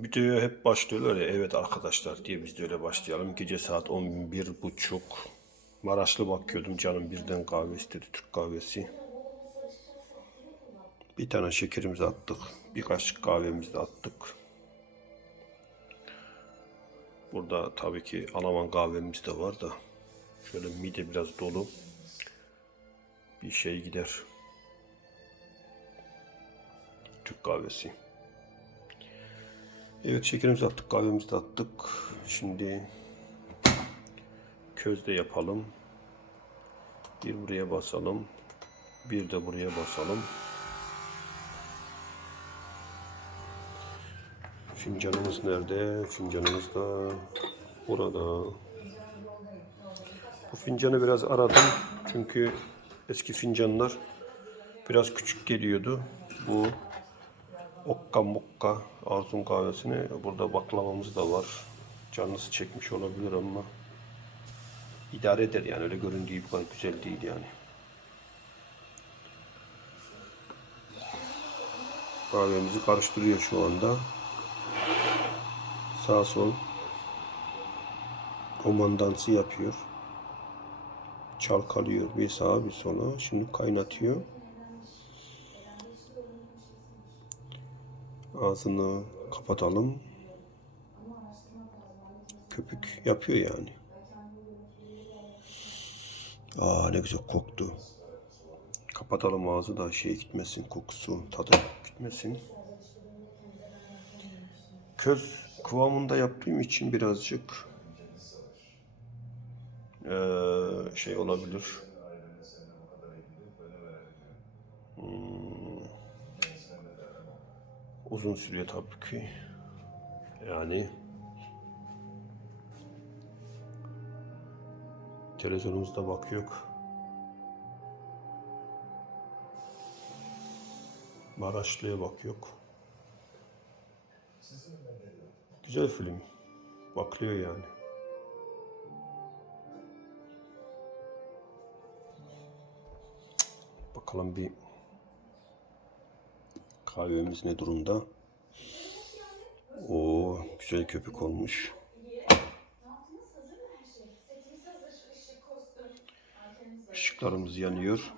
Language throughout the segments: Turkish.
Videoya hep başlıyorlar ya evet arkadaşlar diye biz de öyle başlayalım. Gece saat 11.30 Maraşlı bakıyordum canım birden kahve istedi Türk kahvesi. Bir tane şekerimizi attık. Birkaç kahvemizi de attık. Burada tabii ki Alman kahvemiz de var da şöyle mide biraz dolu bir şey gider. Türk kahvesi. Evet şekerimizi attık, kahvemizi de attık. Şimdi közde yapalım. Bir buraya basalım. Bir de buraya basalım. Fincanımız nerede? Fincanımız da burada. Bu fincanı biraz aradım. Çünkü eski fincanlar biraz küçük geliyordu. Bu Okka mokka Arzum kahvesini burada baklavamız da var. Canlısı çekmiş olabilir ama idare eder yani öyle göründüğü kadar güzel değil yani. Kahvemizi karıştırıyor şu anda. Sağ sol komandansı yapıyor. Çalkalıyor bir sağa bir sola. Şimdi kaynatıyor. Ağzını kapatalım. Köpük yapıyor yani. Aa ne güzel koktu. Kapatalım ağzı da şey gitmesin kokusu, tadı gitmesin. Köz kıvamında yaptığım için birazcık eee, şey olabilir. Uzun sürüyor tabii ki. Yani televizyonumuzda bakıyor. Maraşlı'ya bakıyor. Güzel film. Bakılıyor yani. Bakalım bir Kahvemiz ne durumda? O güzel köpük olmuş. Işıklarımız yanıyor.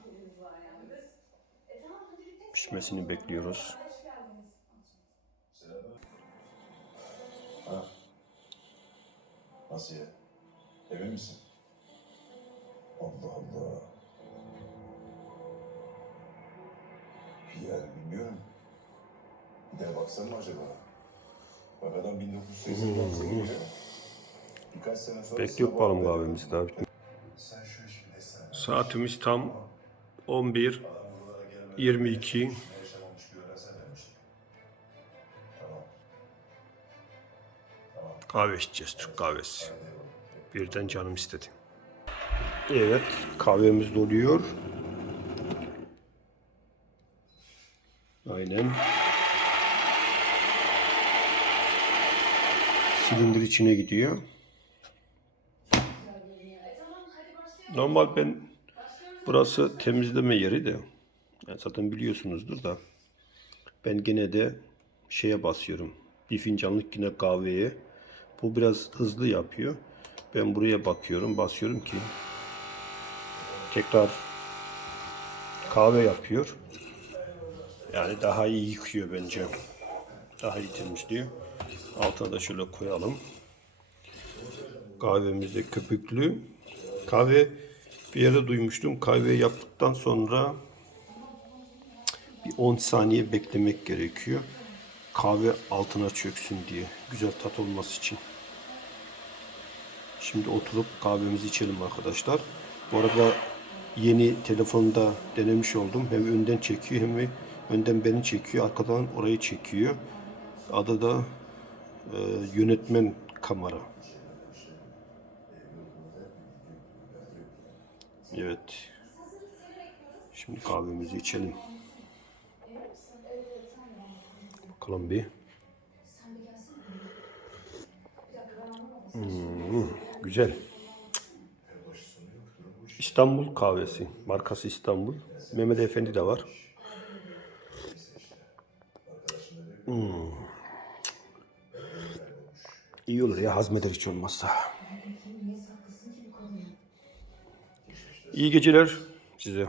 Pişmesini bekliyoruz. Nasıl ya? Emin misin? Allah Allah. Yani bilmiyorum. Bir de baksana mı acaba? Bak adam 1980'de geliyor. Birkaç sene sonra... Bekliyor haberleri- kahvemizi daha desene. Saatimiz tam 11 Adam buralara gelmeden 22. ne yaşamamış bir öğrensen demiştim. Tamam. kahve içeceğiz Türk kahvesi. Birden canım istedi. Evet kahvemiz doluyor. Aynen. Silindir içine gidiyor. Normal ben burası temizleme yeri de yani zaten biliyorsunuzdur da ben gene de şeye basıyorum. Bir fincanlık yine kahveye. Bu biraz hızlı yapıyor. Ben buraya bakıyorum, basıyorum ki tekrar kahve yapıyor. Yani daha iyi yıkıyor bence. Daha iyi temizliyor. Altına da şöyle koyalım. Kahvemiz de köpüklü. Kahve bir yerde duymuştum. Kahve yaptıktan sonra bir 10 saniye beklemek gerekiyor. Kahve altına çöksün diye. Güzel tat olması için. Şimdi oturup kahvemizi içelim arkadaşlar. Bu arada yeni telefonda denemiş oldum. Hem önden çekiyor hem de önden beni çekiyor. Arkadan orayı çekiyor. Adı da e, yönetmen kamera. Evet. Şimdi kahvemizi içelim. Bakalım bir. Hmm, güzel. İstanbul kahvesi. Markası İstanbul. Mehmet Efendi de var. Hmm. İyi olur ya hazmeder hiç olmazsa. İyi geceler size.